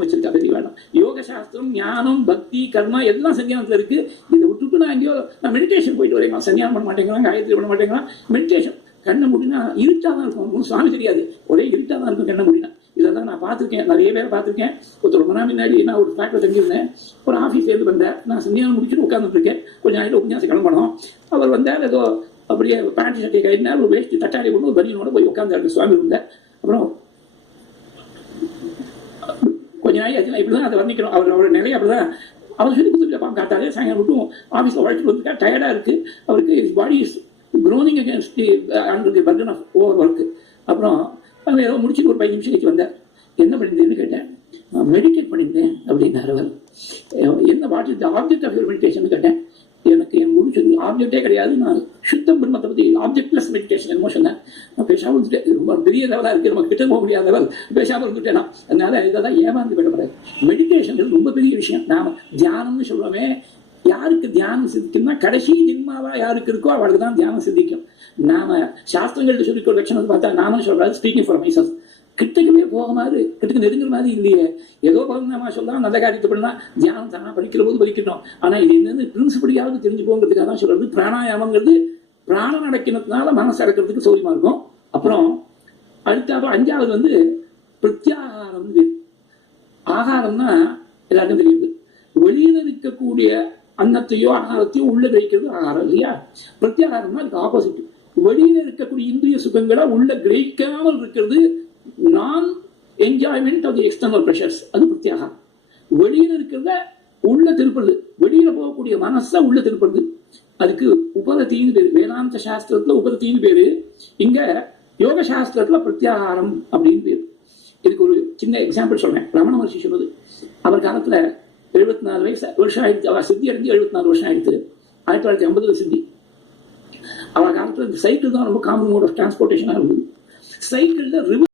ஞானம் வச்சிருக்கா பெரிய வேணும். யோக சாஸ்திரம், ஞானம், பக்தி, கர்மா எல்லாம் சன்னியானத்துல இருக்கு. இதை விட்டுட்டு நான் எங்கேயோ நான் மெடிடேஷன் போயிட்டு வரேன், சன்னியானம் பண்ண மாட்டேங்கிறான், காயத்ரி பண்ண மாட்டேங்கிறான். மெடிடேஷன் கண்ணை முடினா இருட்டா தான் இருக்கும், சுவாமி தெரியாது, ஒரே இருட்டா தான் இருக்கும் கண்ணை முடினா. இதெல்லாம் நான் பார்த்துருக்கேன், நிறைய பேரை பார்த்துருக்கேன். ஒருத்தர் ரொம்ப நாள் முன்னாடி நான் ஒரு ஃபிளாட்டில் தங்கியிருந்தேன். ஒரு ஆஃபீஸ்லேருந்து வந்தேன், நான் சன்னியானம் முடிச்சுட்டு உட்காந்துருக்கேன். கொஞ்சம் நாளையில் உபன்யாசம் கிளம்பணும். அவர் வந்தார், ஏதோ அப்படியே பேண்ட் ஷர்ட்டை கையினார், ஒரு வேஷ்டி தட்டாடி கொண்டு ஒரு பனியனோட போய் உட்காந்தாரு சுவாமி இருந்தார். அப்புறம் கொஞ்ச நாள் ஆச்சுன்னா இப்படிதான் அதை வர்ணிக்கணும். அவரோட நிலையை அப்படிதான் அவர் சொல்லி கொடுத்துருக்கா. காட்டாரு சாயங்காலம் மட்டும் ஆஃபீஸில் உழைச்சிட்டு வந்துருக்கா, டயர்டாக இருக்கு அவருக்கு. Is body is groaning against the under burden of overwork. அப்புறம் அவங்க ஏதோ முடிச்சுட்டு ஒரு 5 நிமிஷம் கழிச்சு வந்தார். என்ன பண்ணியிருந்தேன்னு கேட்டேன். நான் மெடிடேட் பண்ணியிருந்தேன் அப்படின்னாரு அவர். என்ன what is the object of your meditation கேட்டேன். எனக்கு என் முடிச்சது ஆப்ஜெக்டே கிடையாது, நான் சுத்தம் பிரம்மத்தை பற்றி ஆப்ஜெக்ட் பிளஸ் மெடிடேஷன் என்னமோ சொன்னேன். நான் பேசாமல் இருந்துட்டேன். ரொம்ப பெரிய லெவலாக இருக்குது, நம்ம கிட்ட போக முடியாத லெவல், பேசாமல் இருந்துட்டேன். அதனால இதெல்லாம் ஏமாந்து விடப்படாது. மெடிடேஷன் ரொம்ப பெரிய விஷயம். நாம் தியானம்னு சொல்லுவோமே, யாருக்கு தியானம் சித்திக்கும்னா கடைசி ஜென்மாவா யாருக்கு இருக்கோ அவளுக்கு தான் தியானம் சித்திக்கும். நாம சாஸ்திரங்கள்ட்ட சொல்லிக்கொள்ள லட்சணம் பார்த்தா நாம சொல்றாரு ஸ்பீக்கிங் ஃபார் மைசெல்ஃப், கிட்டக்குமே போக மாதிரி கிட்டக்கு நெருங்குற மாதிரி இல்லையே. ஏதோ நம்ம சொல்லலாம், நல்ல காரியத்தை பண்ணலாம், தியானம் தானா படிக்கிற போது படிக்கணும். ஆனா இது என்னன்னு பிரின்சிபடியாவது தெரிஞ்சு போங்கிறதுக்காக தான் சொல்றது. பிராணாயாமங்கிறது பிராணம் அடக்கினதுனால மனசு அடக்கிறதுக்கு சௌரியமா இருக்கும். அப்புறம் அடுத்த 5வது பிரத்யாகாரம். ஆகாரம்னா எல்லாருக்கும் தெரியுது, வெளியில இருக்கக்கூடிய அன்னத்தையோ ஆகாரத்தையோ உள்ள கிரகிக்கிறது ஆகாரம் இல்லையா. பிரத்யாகாரம்னா அதுக்கு ஆப்போசிட். வெளியில இருக்கக்கூடிய இந்திரிய சுகங்களை உள்ள கிரகிக்காமல் இருக்கிறது நான் enjoyment of the external pressures, அது பிரத்யாகாரம். வெளியில இருக்கிறத உள்ள திருப்புறது, வெளியில போகக்கூடிய மனசை உள்ள திருப்புறது, அதுக்கு உபரத்தின்னு பேரு. வேதாந்த சாஸ்திரத்துல உபரத்தின்னு பேரு, இங்க யோக சாஸ்திரத்துல பிரத்யாகாரம் அப்படின்னு பேரு. இதுக்கு ஒரு சின்ன எக்ஸாம்பிள் சொல்றேன். ரமண மகர்ஷி சொல்றது, அவர் காலத்துல 74 வருஷம் ஆயிடுச்சு. அவ சித்தி அடைஞ்சு 74 வருஷம் ஆயிடுச்சு. 1950 சித்தி. அவ காலத்துல சைக்கிள் தான் ரொம்ப காமன் மோட் ஆஃப் டிரான்ஸ்போர்டேஷனா இருந்தது. சைக்கிள்ல